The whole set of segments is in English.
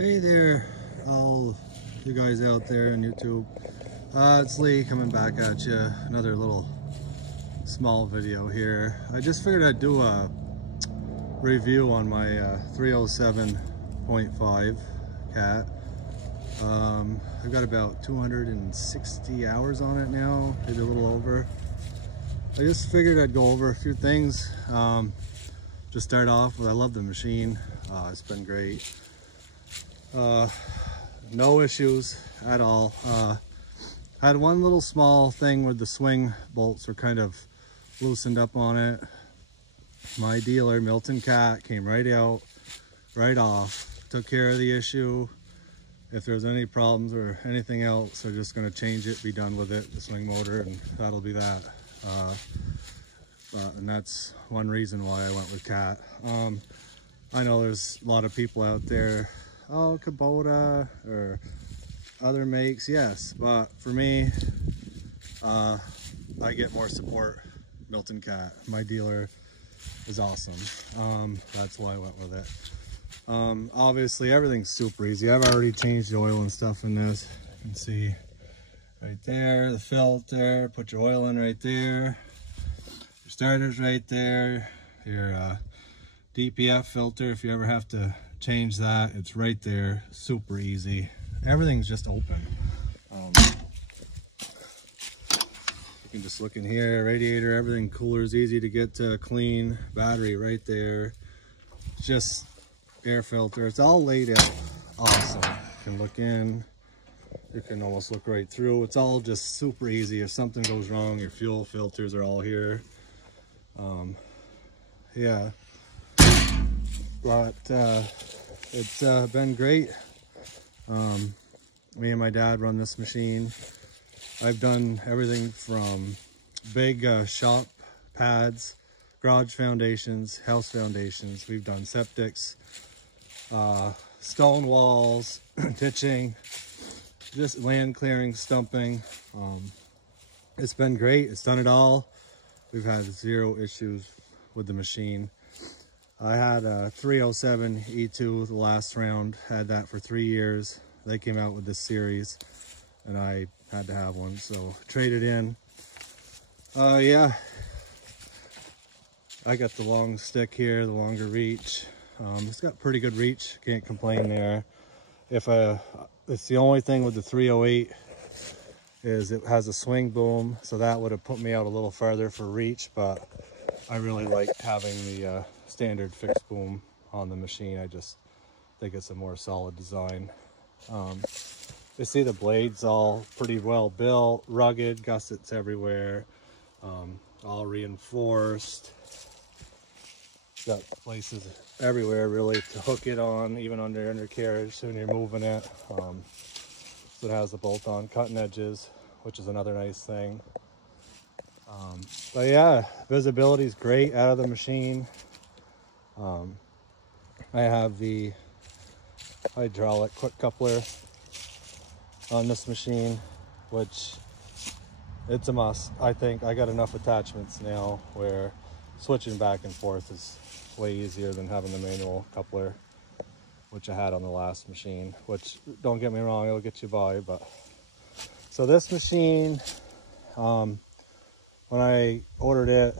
Hey there, all you guys out there on YouTube. It's Lee coming back at you. Another little small video here. I just figured I'd do a review on my 307.5 cat. I've got about 260 hours on it now, maybe a little over. I just figured I'd go over a few things. Just start off with, I love the machine. It's been great. No issues at all. Had one little small thing where the swing bolts were kind of loosened up on it. My dealer, Milton Cat, came right out, right off, took care of the issue. If there's any problems or anything else, they're just going to change it, be done with it, the swing motor, and that'll be that. And that's one reason why I went with Cat. I know there's a lot of people out there, oh, Kubota or other makes, yes, but for me, I get more support Milton Cat. My dealer is awesome. That's why I went with it. Obviously everything's super easy. I've already changed the oil and stuff in this. You can see right there, the filter, put your oil in right there. Your starter's right there. Your DPF filter, if you ever have to change that, it's right there. Super easy. Everything's just open. You can just look in here, radiator, everything, cooler is easy to get clean. Battery right there. Just air filter. It's all laid out awesome. You can look in. You can almost look right through. It's all just super easy. If something goes wrong, your fuel filters are all here. Yeah. But it's been great. Me and my dad run this machine. I've done everything from big shop pads, garage foundations, house foundations. We've done septics, stone walls, ditching, just land clearing, stumping. It's been great. It's done it all. We've had zero issues with the machine. I had a 307 E2 the last round, had that for 3 years. They came out with this series and I had to have one, so traded in. Yeah, I got the long stick here, the longer reach. It's got pretty good reach, can't complain there. It's the only thing with the 308 is it has a swing boom, so that would have put me out a little farther for reach, but I really like having the standard fixed boom on the machine. I just think it's a more solid design. You see the blades all pretty well built, rugged, gussets everywhere, all reinforced. Got places everywhere really to hook it on, even under undercarriage when you're moving it. So it has the bolt-on cutting edges, which is another nice thing. But yeah, visibility is great out of the machine. I have the hydraulic quick coupler on this machine, which it's a must. I think I got enough attachments now where switching back and forth is way easier than having the manual coupler, which I had on the last machine, which, don't get me wrong, it'll get you by. But so this machine, when I ordered it,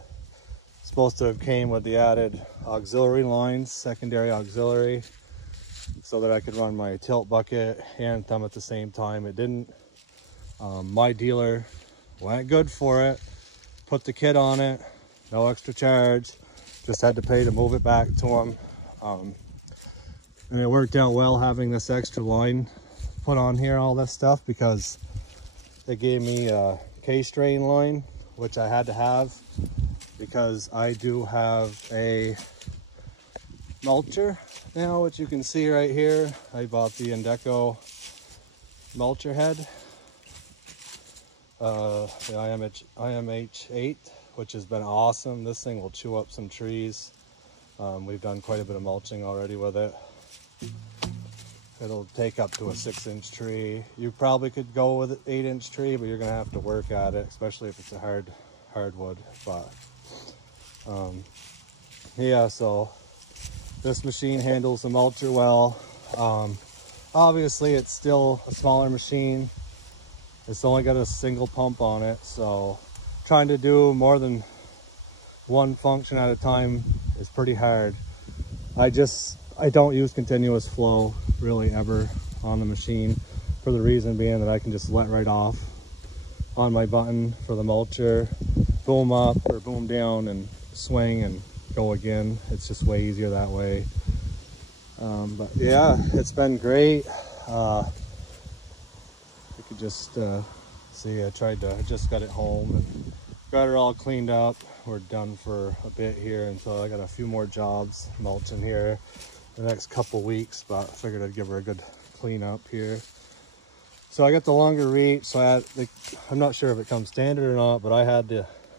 supposed to have came with the added auxiliary lines, secondary auxiliary, so that I could run my tilt bucket and thumb at the same time. It didn't. My dealer went good for it, put the kit on it, no extra charge, just had to pay to move it back to him. And it worked out well having this extra line put on here, all this stuff, because they gave me a K-strain line, which I had to have because I do have a mulcher now, which you can see right here. I bought the Indeco mulcher head, the IMH8, which has been awesome. This thing will chew up some trees. We've done quite a bit of mulching already with it. It'll take up to a 6-inch tree. You probably could go with an 8-inch tree, but you're gonna have to work at it, especially if it's a hardwood. But yeah, so this machine handles the mulcher well. Obviously it's still a smaller machine. It's only got a single pump on it, so trying to do more than one function at a time is pretty hard. I don't use continuous flow really ever on the machine, for the reason being that I can just let right off on my button for the mulcher, boom up or boom down and swing and go again. It's just way easier that way. But yeah, it's been great. You could just see, I just got it home and got it all cleaned up. We're done for a bit here, and so I got a few more jobs mulching here the next couple weeks, but I figured I'd give her a good clean up here. So I got the longer reach, so I'm not sure if it comes standard or not, but I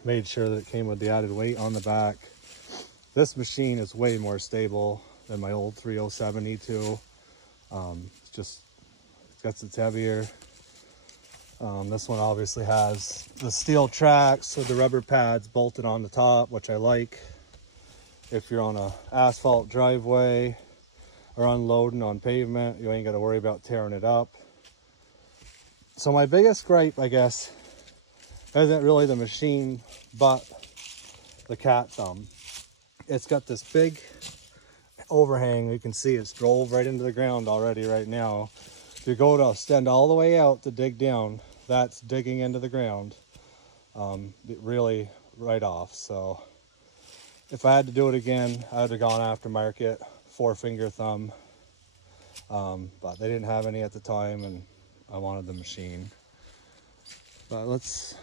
made sure that it came with the added weight on the back. This machine is way more stable than my old 307 E2. It's heavier. This one obviously has the steel tracks with the rubber pads bolted on the top, which I like. If you're on a asphalt driveway or unloading on pavement, you ain't got to worry about tearing it up. So my biggest gripe, I guess, isn't really the machine, but the cat thumb. It's got this big overhang. You can see it's drove right into the ground already right now. If you go to extend all the way out to dig down, that's digging into the ground, really right off. So if I had to do it again, I would have gone aftermarket 4-finger thumb, but they didn't have any at the time, and I wanted the machine. But let's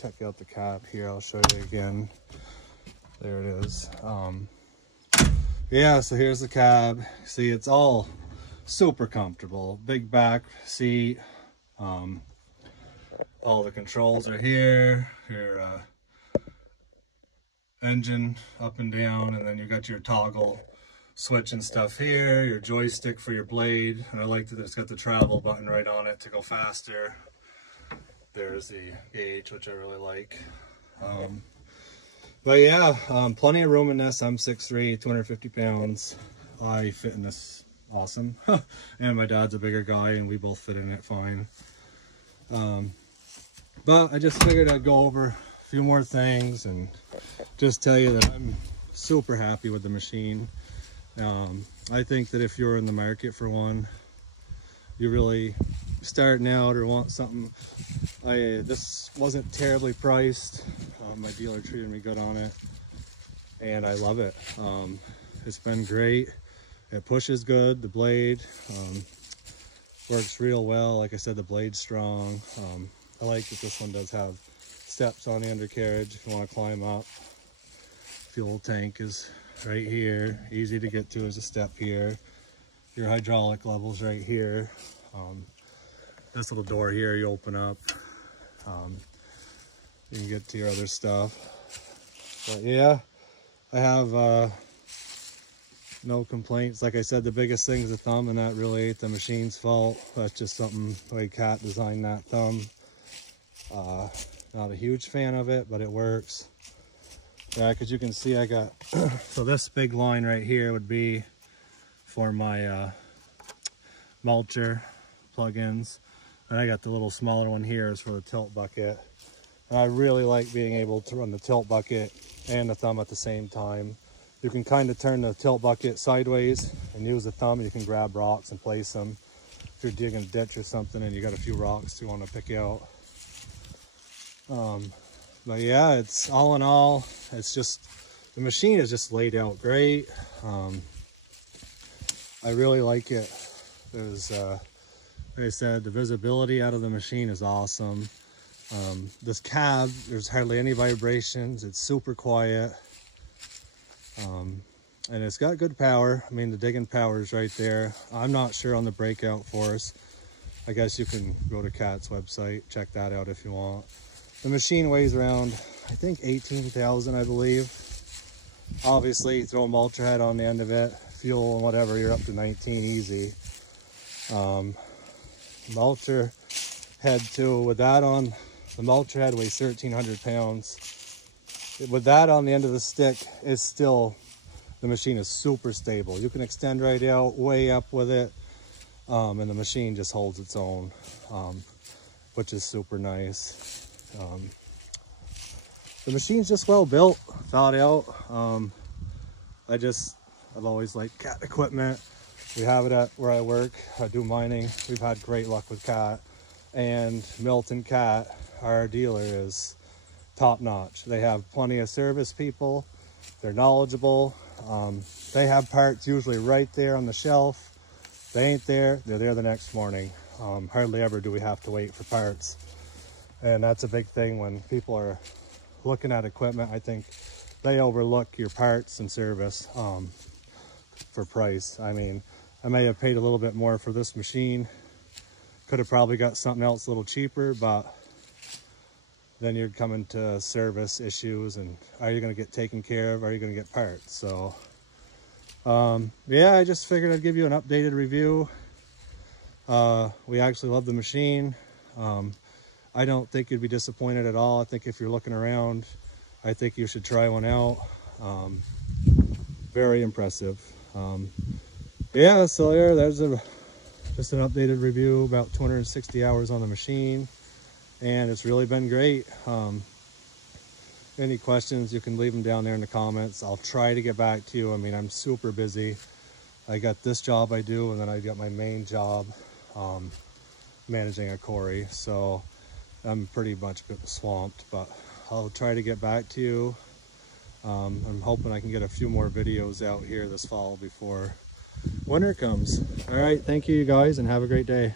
check out the cap here. I'll show you again. There it is. Yeah, so here's the cab. See, it's all super comfortable. Big back seat. All the controls are here. Your engine up and down, and then you got your toggle switch and stuff here, your joystick for your blade, and I like that it's got the travel button right on it to go faster. There's the gauge, which I really like. But yeah, plenty of room in this. I'm 6'3", 250 pounds. I fit in this awesome. And my dad's a bigger guy, and we both fit in it fine. But I just figured I'd go over a few more things and just tell you that I'm super happy with the machine. I think that if you're in the market for one, you're really starting out or want something, this wasn't terribly priced. My dealer treated me good on it, and I love it. It's been great. It pushes good. The blade works real well. Like I said, the blade's strong. I like that this one does have steps on the undercarriage if you want to climb up. Fuel tank is right here, easy to get to. As a step here. Your hydraulic levels right here. This little door here you open up. You can get to your other stuff. But yeah, I have no complaints. Like I said, the biggest thing is the thumb, and that really ain't the machine's fault. That's just something the way Cat designed that thumb. Not a huge fan of it, but it works. Yeah, because you can see I got, so this big line right here would be for my mulcher plugins. And I got the little smaller one here is for the tilt bucket. And I really like being able to run the tilt bucket and the thumb at the same time. You can kind of turn the tilt bucket sideways and use the thumb. You can grab rocks and place them. If you're digging a ditch or something and you got a few rocks you want to pick out. But yeah, it's all in all, it's just, the machine is just laid out great. I really like it. There's, like I said, the visibility out of the machine is awesome. This cab, there's hardly any vibrations. It's super quiet. And it's got good power. I mean, the digging power is right there. I'm not sure on the breakout force. I guess you can go to Cat's website, check that out if you want. The machine weighs around, I think 18,000, I believe. Obviously, you throw a mulcher head on the end of it, fuel and whatever, you're up to 19 easy. Mulcher head too, with that on, the mulcher head weighs 1,300 pounds. With that on the end of the stick, it's still, the machine is super stable. You can extend right out, way up with it. and the machine just holds its own, which is super nice. The machine's just well built, thought out. I've always liked cat equipment. We have it at where I work. I do mining. We've had great luck with cat, and Milton Cat, our dealer, is top notch. They have plenty of service people. They're knowledgeable. They have parts usually right there on the shelf. If they ain't there, they're there the next morning. Hardly ever do we have to wait for parts. And that's a big thing when people are looking at equipment. I think they overlook your parts and service for price. I mean, I may have paid a little bit more for this machine. Could have probably got something else a little cheaper, but then you're coming to service issues, and are you going to get taken care of? Are you going to get parts? So yeah, I just figured I'd give you an updated review. We actually love the machine. I don't think you'd be disappointed at all. I think if you're looking around, I think you should try one out. Very impressive. Yeah, so there's just an updated review, about 260 hours on the machine, and it's really been great. Any questions, you can leave them down there in the comments. I'll try to get back to you. I mean, I'm super busy. I got this job I do, and then I got my main job, managing a quarry. So I'm pretty much swamped, but I'll try to get back to you. I'm hoping I can get a few more videos out here this fall before winter comes. All right, thank you guys, and have a great day.